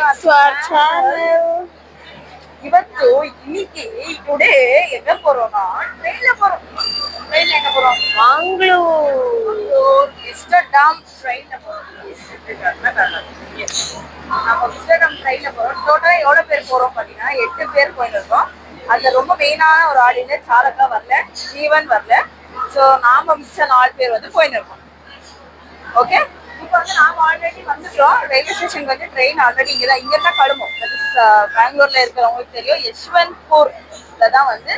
back to our channel. ಇವತ್ತು இன்னைக்கு today எங்க போறோம்னா ட்ரெயின்ல போறோம். ட்ரெயின்ல எங்க போறோம்? Mangalore. விஸ்டர்டாம் ட்ரெயின்ல போறோம். நம்ம விஸ்டர்டாம் ட்ரெயின்ல போறோம். டோட்டலா எவ்வளவு பேர் போறோம் பாத்தீங்கன்னா 8 பேர் போயிருக்கோம். அதுல ரொம்ப மெயினான ஒரு ஆள் இல்ல, சாரக்கா வரல, ஜீவன் வரல. சோ நாம மிச்ச 4 பேர் வந்து போயிருக்கோம். ஓகே, இப்போ வந்து நாம ஆல்ரெடி வந்துட்டோம் ரயில்வே ஸ்டேஷனுக்கு. வந்து ட்ரெயின் ஆல்ரெடி இங்க தான் கிளம்பும். பெங்களூர்ல இருக்கிறவங்களுக்கு தெரியும், யஷ்வந்த்பூர்ல தான் வந்து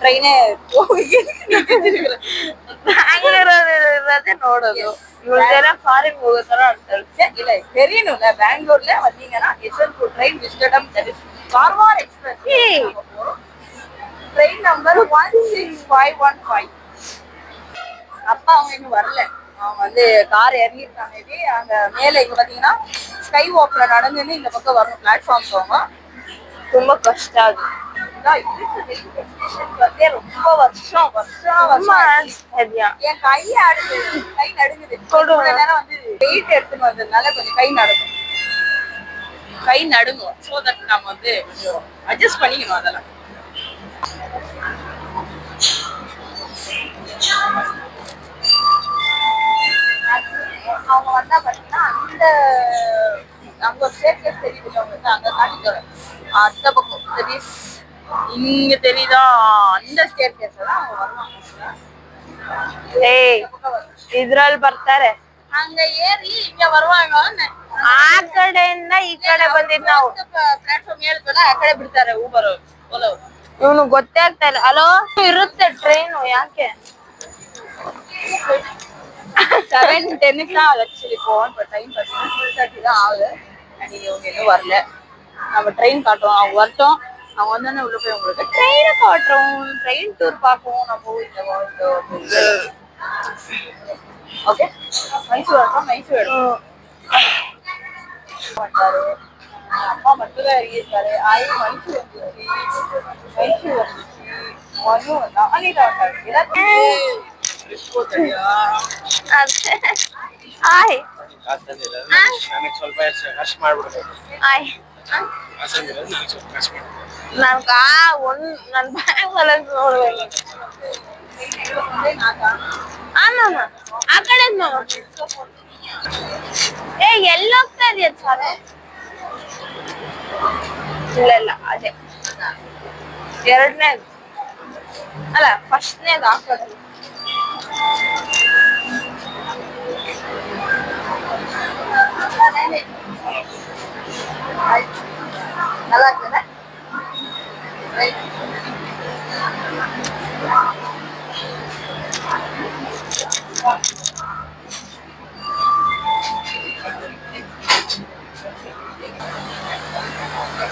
ட்ரெயினே ಬ್ಯಾಂಗ್ಳೂರಲ್ಲಿರೋದೇ ನೋಡೋದು. ಇವಳ್ದೆಲ್ಲ ಫಾರಿನ್ ಹೋಗೋತರ ಅಂತ இல்ல தெரியணும்ல. பெங்களூர்ல வந்தீங்கன்னா Yeshwanthpur train Vistadome, that is Karwar express train number 16515. அப்பா அவங்க இன்னும் வரல. அவங்க வந்து கார் இறங்கிருக்காங்க. அங்க மேல இங்க பாத்தீங்கன்னா ஸ்கை வாக்ல நடந்துன்னு இந்த பக்கம் வரணும் பிளாட்ஃபார்ம் போங்க. ತುಂಬಾ ಕಷ್ಟ ಅದು. ரொம்ப வருஷம் என் கை அடுக்குது, கை நடுங்குது. நேரம் வந்து வெயிட் எடுத்துன்னு வந்ததுனால கொஞ்சம் கை நடுங்கும். ஸோ தட் நம்ம வந்து கொஞ்சம் அட்ஜஸ்ட் பண்ணிக்கணும் அதெல்லாம். அவங்க வந்தா பாத்தீங்கன்னா அந்த அங்க ஒரு ஸ்டேட்மெண்ட் தெரியுது. அவங்க வந்து அங்க காட்டிக்கிறோம் அந்த பக்கம் தெரியுது, இங்க தெரியுதா அந்த ஸ்டேட்மெண்ட் தான் அவங்க வருவாங்க. ಇದ್ರಲ್ಲಿ ಬರ್ತಾರೆ, அங்க ಏರಿ இங்க வருவாங்க. ಆ ಕಡೆಯಿಂದ ಈ ಕಡೆ ಬಂದಿದ್ ನಾವು. ಪ್ಲಾಟ್ಫಾರ್ಮ್ ಹೇಳ್ತಲ್ಲ ಆ ಕಡೆ ಬಿಡ್ತಾರೆ ಊಬರ್ ಓಲೋ. ಇವನು ಗೊತ್ತೇ ಆಗ್ತಾ ಇಲ್ಲ. ಅಲೋ ಇರುತ್ತೆ ಟ್ರೈನು, ಯಾಕೆ 7:10 தான் ஆக்சுவலி போவோம். இப்போ டைம் பார்த்தீங்கன்னா 12:30 தான் ஆகுது. அண்ட் இவங்க இன்னும் வரல. நம்ம ட்ரெயின் காட்டுறோம், அவங்க வரட்டும். அவங்க வந்தோடனே உள்ள போய் உங்களுக்கு ட்ரெயினை காட்டுறோம், ட்ரெயின் டூர் பார்ப்போம். நம்ம ஓகே, மைசூர் வரட்டும். மைசூர் எடுக்கும் வந்தாரு. அப்பா மட்டும் தான் இறங்கியிருக்காரு. மைசூர் வந்துச்சு, மைசூர் வந்துச்சு. மனு வந்தா அனிதா வந்தாரு. எல்லாத்தையும் ಹಾಯ್ ನನ್ ಬ್ಯಾಂಕ್ ಬ್ಯಾಲೆನ್ಸ್ ನೋಡ್ಬೇಕು. ಆ ಕಡೆ ಎಲ್ಲಿ ಹೋಗ್ತಾ ಇದೆಯಾ ಸರ್? ಇಲ್ಲ ಅದೇ ಎರಡನೇದು ಅಲ್ಲ, ಫಸ್ಟ್ನೇದು ಹಾಕೋದು. நல்லா இருக்குல்ல?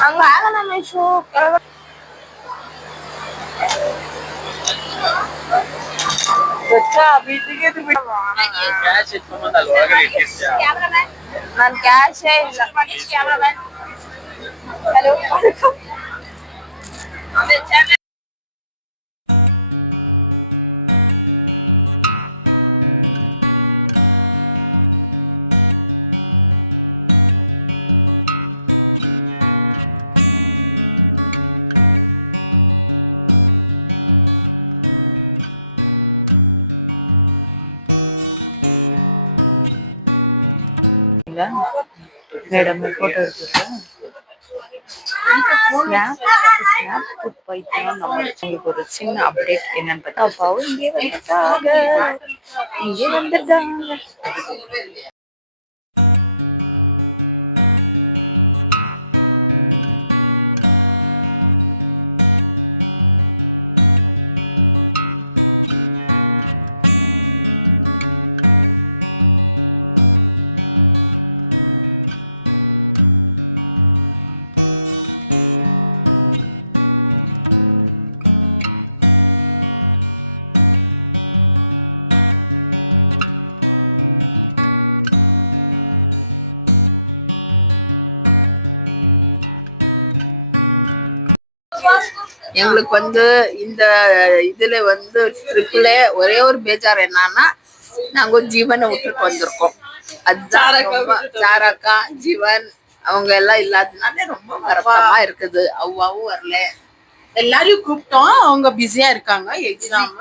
ಹಂಗ ಆಗಲ್ಲ ಮೇಶು. ನನ್ ಕ್ಯಾಶೇ ಇಲ್ಲ. ಹಲೋ, மேடம் போட்டோ எடுத்துட்டு பைத்தியம். நம்மளுக்கு ஒரு சின்ன அப்டேட் என்னன்னு பார்த்தா, அப்பாவும் இங்கே வந்துட்டாங்க. எங்களுக்கு வந்து இந்த இதுல வந்து ட்ரிப்ல ஒரே ஒரு பேஜார் என்னன்னா, நாங்க ஜீவனை விட்டுட்டு வந்திருக்கோம். அதுதான் சாரக்கா, ஜீவன், அவங்க எல்லாம் இல்லாததுனால ரொம்ப வருத்தமா இருக்குது. அவ்வாவும் வரல. எல்லாரையும் கூப்பிட்டோம், அவங்க பிஸியா இருக்காங்க, எக்ஸாம்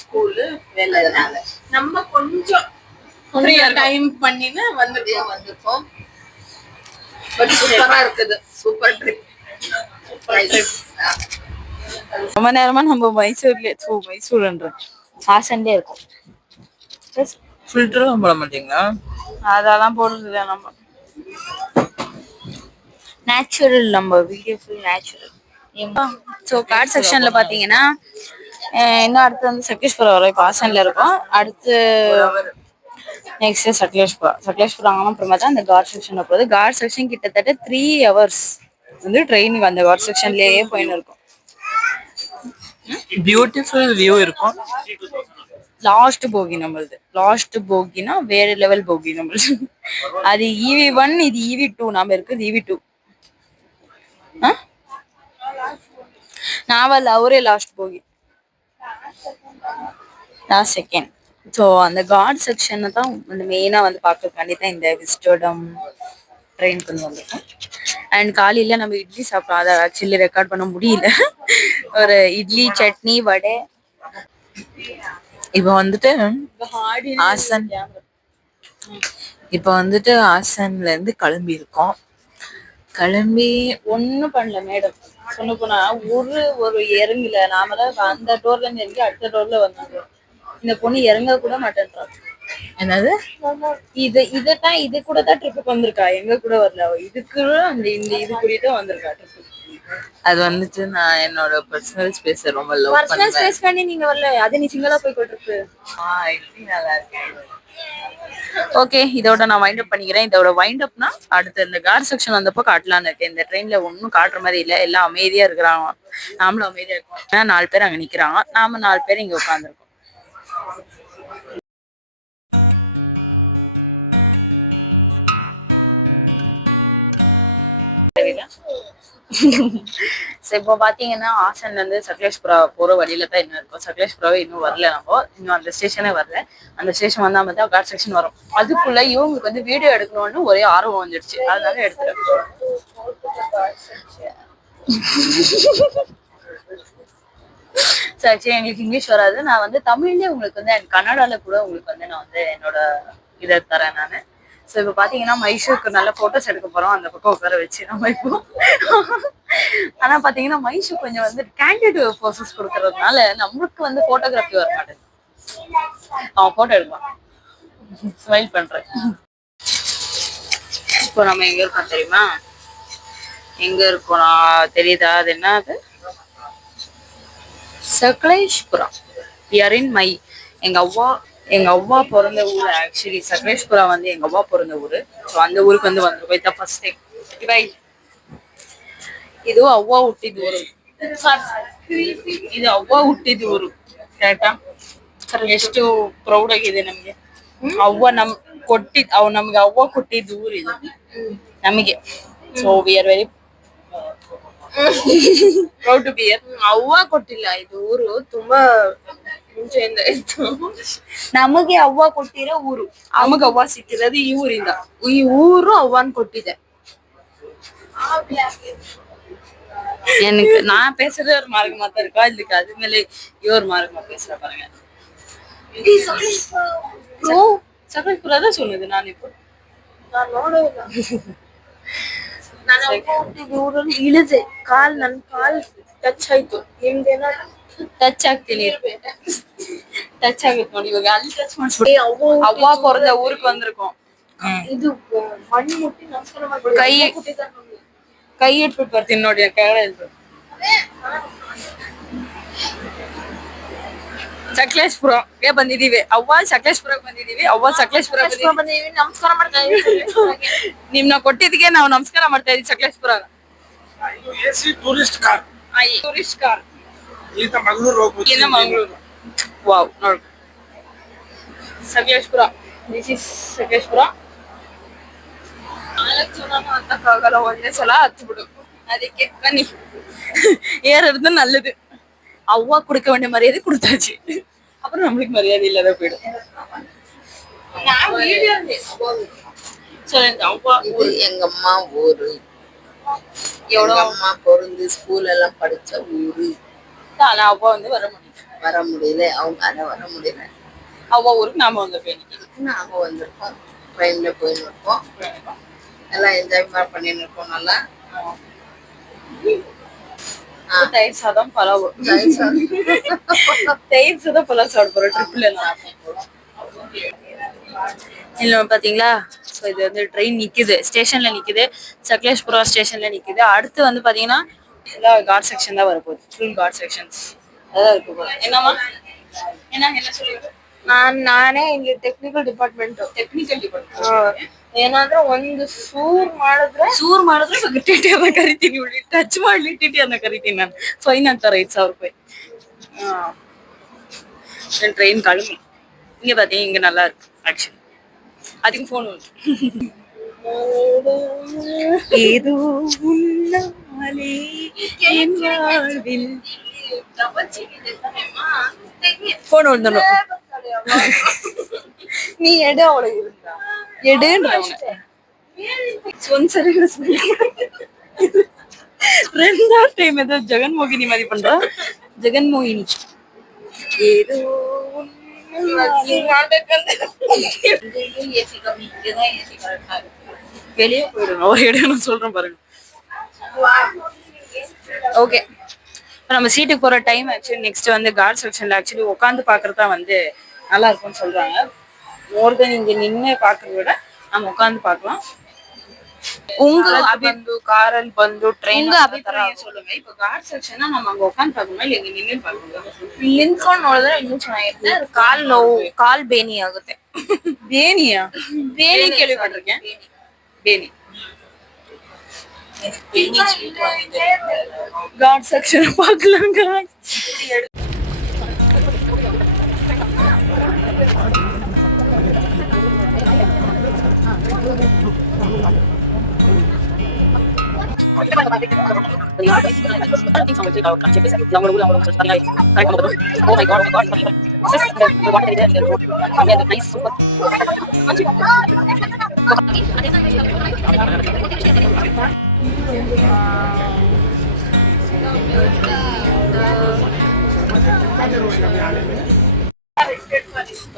ஸ்கூலு வேலைனால. நம்ம கொஞ்சம் டைம் பண்ணின்னு வந்திருக்கோம். பட் சூப்பரா இருக்குது. Super trip. ரொம்ப நேரமா நம்ம மைசூர்ன்ற ஹாசன்லயே இருக்கும். ஃபில்டரும் போட மாட்டீங்களா? அதெல்லாம் போடுறது நம்ம நேச்சுரல், நம்ம video full natural. So card செக்ஷன்ல பாத்தீங்கன்னா இன்னும் அடுத்து வந்து சக்லேஷ்புரம் வரும். இப்போ ஹாசன்ல இருக்கும். அடுத்து நெக்ஸ்ட் சக்லேஷ்புரம் அப்புறமா தான் அந்த கார்ட் செக்ஷன்ல போகுது. கார்ட் செக்ஷன் கிட்டத்தட்ட 3 hours வந்து ட்ரெயினுக்கு அந்த கார்ட் செக்ஷன்லயே போயின்னு இருக்கும். பியூட்டிஃபுல் வியூ இருக்கும். லாஸ்ட் போகி நம்மளது. லாஸ்ட் போகினா வேற லெவல் போகி நம்மளது. அது EV1, இது EV2. நாம இருக்குது EV2. நாவல் அவரே லாஸ்ட் போகி, லாஸ்ட் செகண்ட். ஸோ அந்த கார்ட் செக்ஷனை தான் வந்து மெயினாக வந்து பார்க்கறதுக்காண்டி தான் இந்த விஸ்டோடம் ட்ரெயின் கொண்டு வந்திருக்கோம். அண்ட் காலையில் நம்ம இட்லி சாப்பிட்டோம். அதை ஆக்சுவலி ரெக்கார்ட் பண்ண முடியல. ஒரு இட்லி, சட்னி, வடை. இப்போ வந்துட்டு ஹாசன், இப்போ வந்துட்டு ஹாசன்ல இருந்து கிளம்பி இருக்கோம். கிளம்பி ஒன்றும் பண்ணல மேடம். சொல்ல போனா ஒரு இறங்கல. நாம தான் அந்த டோர்ல இருந்து இறங்கி அடுத்த டோர்ல வந்தோம். இந்த பொண்ணு இறங்க கூட மாட்டேன்றான். என்னது இதான் இது கூட தான் ட்ரிப்புக்கு வந்திருக்கா, எங்க கூட வரல. இதுக்கு அந்த இது கூட்டிட்டு வந்திருக்கா ட்ரிப்பு. அது வந்துட்டு நான் என்னோட பர்சனல் ஸ்பேஸ் ரொம்ப லவ் பண்ணுவேன். பர்சனல் ஸ்பேஸ் காண்டி நீங்க வரல. அது நீ சிங்கிளா போய் ட்ரிப்பு. இப்படி நல்லா இருக்கேன். ஓகே, இதோட நான் வைண்ட் அப் பண்ணிக்கிறேன். இதோட வைண்ட் அப்னா அடுத்து இந்த கார் செக்ஷன் வந்தப்போ காட்டலான்னு இருக்கேன். இந்த ட்ரெயின்ல ஒன்றும் காட்டுற மாதிரி இல்லை. எல்லாம் அமைதியா இருக்கிறாங்க. நாமளும் அமைதியா இருக்கோம். ஏன்னா 4 பேர் அங்க நிக்கிறாங்க, நாம 4 பேர் இங்க உட்காந்துருக்கோம். இப்போ பாத்தீங்கன்னா ஹாசன்ல இருந்து சக்லேஷ்புரா போற வழியில தான் இன்னும் இருக்கும். சக்லேஷ்புராவே இன்னும் வரல. நம்ம இன்னும் அந்த ஸ்டேஷனே வரல. அந்த ஸ்டேஷன் வந்தா மட்டும் கார்ட் செக்ஷன் வரும். அதுக்குள்ள இவங்களுக்கு வந்து வீடியோ எடுக்கணும்னு ஒரே ஆர்வம் வந்துடுச்சு. அதனால எடுத்துட்டேன். சரி, எங்களுக்கு இங்கிலீஷ் வராது. நான் வந்து தமிழ்லயே உங்களுக்கு வந்து கன்னடால கூட உங்களுக்கு வந்து நான் வந்து என்னோட இதை தரேன் நானு. ஸோ இப்போ பார்த்தீங்கன்னா மைசூருக்கு நல்ல ஃபோட்டோஸ் எடுக்க போகிறோம். அந்த பக்கம் உட்கார வச்சு நம்ம இப்போ. ஆனால் பார்த்தீங்கன்னா மைசூர் கொஞ்சம் வந்து கேண்டிட் போசஸ் கொடுக்கறதுனால நம்மளுக்கு வந்து ஃபோட்டோகிராஃபி வர மாட்டேங்குது. அவன் ஃபோட்டோ எடுப்பான். ஸ்மைல் பண்ணுறேன். இப்போ நம்ம எங்கே இருக்கோம் தெரியுமா? எங்கே இருக்கோம் தெரியுதா? அது என்ன? அது சக்லேஷ்புரம். எங்க அவ்வா பிறந்த ஊர். ஆக்சுவலி சக்லேஷ்புரம் வந்து எங்க அவ்வா பிறந்த ஊரு. ஸோ அந்த ஊருக்கு வந்து வந்திருக்கோம். இதான் ஃபர்ஸ்ட் டைம். ಇದು ಅವ್ವ ಹುಟ್ಟಿದ ಊರು. ಇದು ಅವ್ವ ಹುಟ್ಟಿದ ಊರು. ಕರೆಕ್ಟಾ? ಎಷ್ಟು ಪ್ರೌಡ್ ಆಗಿದೆ ನಮ್ಗೆ. ಅವ್ವ ನಮ್ಗೆ ಅವ್ವ ಕೊಟ್ಟಿದ್ದ ಊರು ಇದು ನಮಗೆ. So we are very proud to be here. ಅವ್ವ ಕೊಟ್ಟಿಲ್ಲ, ಇದು ಊರು ತುಂಬಾ ಮುಂಚೆಯಿಂದ ಇತ್ತು. ನಮಗೆ ಅವ್ವ ಕೊಟ್ಟಿರೋ ಊರು. ನಮಗೆ ಅವ್ವ ಸಿಕ್ಕಿರೋದು ಈ ಊರಿಂದ. ಈ ಊರು ಅವ್ವನ್ ಕೊಟ್ಟಿದೆ. எனக்கு நான் பேசுறது ஒரு மார்க்கமா தான் இருக்கா இல்லைக்கா? அது மேல இவர் மார்க்கமா பேசுற பாருங்க. சக்லேஷ்புரா தான் சொன்னது. நான் இப்போ ಊರಲ್ಲಿ ಇಳಿದೆ. ನನ್ ಕಾಲ್ ಟಚ್ ಆಯ್ತು. ನಿಮ್ದೇನ ಟಚ್ ಆಗ್ತೀನಿ. ಟಚ್ ಆಗುತ್ತೆ ನೋಡಿ. ಇವಾಗ ಅಲ್ಲಿ ಟಚ್ ಮಾಡ್ಬಿಡಿ. ಅವ್ವ பிறந்த ஊருக்கு வந்திருக்கோம். ಇದು ಮಣ್ಣು ಮುಟ್ಟಿ ನಮಸ್ಕಾರ ಮಾಡ್ಬಿಡಿ. ಕೈ ಇಟ್ಬಿಟ್ಟು ಬರ್ತೀನಿ ನೋಡಿ. ಕೆಳಗಡೆ ಸಕಲೇಶ್ಪುರಕ್ಕೆ ಬಂದಿದೀವಿ. ಅವ್ವ ಸಕಲೇಶ್ಪುರಕ್ಕೆ ಬಂದಿದೀವಿ. ಅವ್ವ ಸಕಲೇಶ್ಪುರ ಬಂದಿದೀವಿ. ನಮಸ್ಕಾರ ಮಾಡ್ತಾ ಇದೀವಿ. ನಿಮ್ನ ಕೊಟ್ಟಿದ್ದಕ್ಕೆ ನಾವು ನಮಸ್ಕಾರ ಮಾಡ್ತಾ ಇದೀವಿ. ಸಕಲೇಶ್ಪುರ ಟೂರಿಸ್ಟ್ ಕಾರ್ ಇಲ್ಲಿಂದ ಮಂಗಳೂರು. ವಾವ್, ನೋಡಿ ಸಕಲೇಶ್ಪುರ. This is Sakleshpur. 4 ಜನನು ಹತ್ತಕ್ಕಾಗಲ್ಲ, ಒಂದೇ ಸಲ ಹತ್ಬಿಡು. ಅದಕ್ಕೆ ಬನ್ನಿ, ஏறது நல்லது. அவ்வா கொடுக்க வேண்டிய மரியாதை கொடுத்தாச்சு. அப்புறம் நம்மளுக்கு மரியாதை இல்லாத போயிடும். சொல்லுங்க அப்பா இது எங்க அம்மா ஊரு. எங்க அம்மா பிறந்து ஸ்கூல் எல்லாம் படிச்ச ஊரு. ஆனா அப்பா வந்து வர முடியல, அவங்களால வர முடியல. அவ்வா ஊருக்கு நாம வந்திருக்கோம் இன்னைக்கு. நாங்க வந்திருக்கோம், ட்ரெயின்ல போயின்னு இருக்கோம், எல்லாம் என்ஜாய் பண்ணின்னு இருக்கோம். நல்லா தயிர் சாதம் பலாவு, தயிர் சாதம் பலாவ் சாப்பிட போறோம் ட்ரிப்ல. இல்ல பாத்தீங்களா, ஸோ இது வந்து ட்ரெயின் நிக்குது, ஸ்டேஷன்ல நிக்குது, சக்லேஷ்புரா ஸ்டேஷன்ல நிக்குது. அடுத்து வந்து பாத்தீங்கன்னா காட் செக்ஷன் தான் வரப்போகுது, ஃபுல் காட் செக்ஷன்ஸ் அதான் இருக்கு போல. என்னமா என்ன சொல்லுங்க? ನಾನೇ ಇಲ್ಲಿ ಟೆಕ್ನಿಕಲ್ ಡಿಪಾರ್ಟ್ಮೆಂಟ್. ಏನಾದ್ರೆ ಒಂದು ಸೂರ್ ಮಾಡಿದ್ರೆ ಟಿಟಿ ಅನ್ನ ಕರಿತೀನಿ, ಟಚ್ ಮಾಡ್ಲಿ ಟಿಟಿ ಅನ್ನ ಕರಿತೀನಿ ನಾನು. ಫೈನ್ ಅಂತಾರೆ 5,000 ರೂಪಾಯಿ. ட்ரெயின் கிளம்பி இங்க பாத்தீங்க, இங்க நல்லா இருக்கு ஆக்சுவலி. அதுக்கு போன் ஏதோ உன்னாலே என் வாழ்வில் போன் வந்துடும். நீ எடு, அவளுக்கு இருந்தா எடுன்ற ரெண்டாவது டைம் ஏதோ ஜெகன்மோகினி மாதிரி பண்றா. ஜெகன்மோகினி ஏதோ வெளியே போயிடுங்க, ஒரு இடம் நான் சொல்றேன் பாருங்க. ஓகே, நம்ம சீட்டுக்கு போற டைம் ஆக்சுவலி நெக்ஸ்ட் வந்து கார்ட் செக்ஷன்ல ஆக்சுவலி உட்காந்து பாக்குறதா வந்து நல்லா இருக்கும்னு சொல்றாங்க. மோர் தென் இங்க நின்று பாக்குறத விட நம்ம உட்காந்து பார்க்கலாம். உங்க அபிந்து காரல் பந்து ட்ரெயின் அபிப்பிராயம் சொல்லுங்க. இப்போ கார்ட் செக்ஷனா நம்ம அங்க உட்காந்து பார்க்கணுமா ಇಲ್ಲ இங்க ನಿಂತು பார்க்கணுமா? ನಿಂತ್ಕೊಂಡು ನೋಡಿದ್ರೆ ಇನ್ನೂ ಚೆನ್ನಾಗಿರುತ್ತೆ. ಕಾಲ್ ನೋವು, ಕಾಲ್ ಬೇನಿ ಆಗುತ್ತೆ. ಬೇನಿಯಾ? ಬೇನಿ ಕೇಳಿಪಟ್ಟಿருக்கேன். ಬೇನಿ கார்ட் செக்ஷன் பார்க்கலாம்.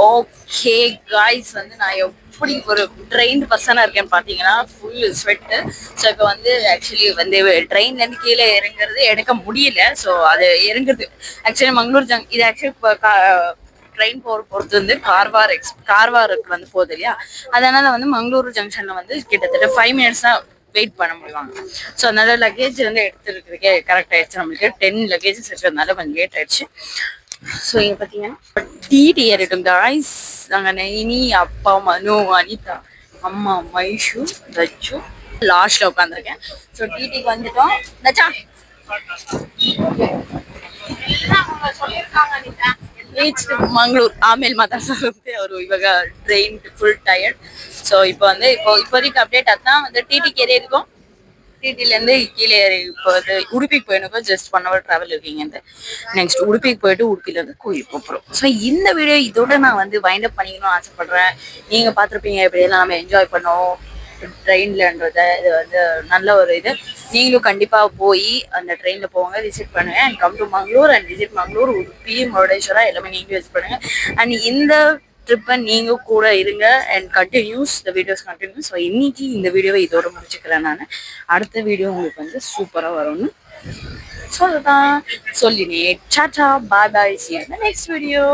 ஓகே காய்ஸ், வந்து நான் எப்படி ஒரு ட்ரெயின் பர்சனா இருக்கேன்னு பாத்தீங்கன்னா ஃபுல் ஸ்வெட்டு. ஸோ இப்போ வந்து ஆக்சுவலி வந்து ட்ரெயின்ல இருந்து கீழே இறங்குறது எடுக்க முடியல. ஸோ அது இறங்குறது ஆக்சுவலி மங்களூர் இது ஆக்சுவலி ட்ரெயின் பொறுத்து வந்து கார்வாருக்கு வந்து போகுது இல்லையா, அதனால வந்து மங்களூரு ஜங்ஷன்ல வந்து கிட்டத்தட்ட 5 minutes தான் வெயிட் பண்ண முடிவாங்க. ஸோ அதனால லக்கேஜ் வந்து எடுத்துருக்கிறதுக்கே கரெக்ட் ஆயிடுச்சு. நம்மளுக்கு 10 லக்கேஜஸ் இருக்கிறதுனால கொஞ்சம் லேட் ஆயிடுச்சு. ஸோ இங்க பாத்தீங்கன்னா டிடி ஏறிட்டோம் காய்ஸ். நாங்க நைனி, அப்பா, மனு, அனிதா, அம்மா, மைஷு, தச்சு ಲಾಸ್ಟ್ ಉಟ್ಕೊಂಡಿರ್ಕೇನ್. ಸೊ ಟಿಟಿಗೆ வந்துட்டோம். ದಚ್ಚಾ ರೀಚ್ಡ್ ಮಂಗಳೂರು. ಆಮೇಲೆ ಮಾತಾಡ್ಸೋರಂತೆ ಅವರು. ಇವಾಗ ಟ್ರೈನ್ ಫುಲ್ ಟಯರ್ಡ್. ಸೊ இப்போ வந்து இப்போதைக்கு அப்டேட் அதான் வந்து டிடிக்கு ஏறி இருக்கோம். டிடிலேருந்து கீழே ஏறி இப்போ வந்து உடுப்பிக்கு போயிருக்கோம். ஜஸ்ட் 1 hour ட்ராவல் இருக்கீங்க. நெக்ஸ்ட் உடுப்பிக்கு போயிட்டு உடுப்பிலேருந்து கோயில் போகிறோம். ஸோ இந்த வீடியோ இதோட நான் வந்து வைண்ட் அப் பண்ணிக்கணும்னு ஆசைப்படுறேன். நீங்கள் பார்த்துருப்பீங்க எப்படியெல்லாம் நம்ம என்ஜாய் பண்ணோம் ட்ரெயின்லன்றத. இது வந்து நல்ல ஒரு இது. நீங்களும் கண்டிப்பாக போய் அந்த ட்ரெயினில் போவாங்க, விசிட் பண்ணுங்க. And come to Mangalore and visit Mangalore, Udupi, Murudeshwara எல்லாமே நீங்களும் விசிட் பண்ணுங்க. அண்ட் இந்த ட்ரிப்பை நீங்கள் கூட இருங்க and continues the videos continues. So இன்னைக்கு இந்த வீடியோவை இதோட முடிச்சுக்கிறேன் நான். அடுத்த வீடியோ உங்களுக்கு வந்து சூப்பராக வரும்னு சொல்லதான் சொல்லினேன். டாடா, பாய் பாய், see you in the next video.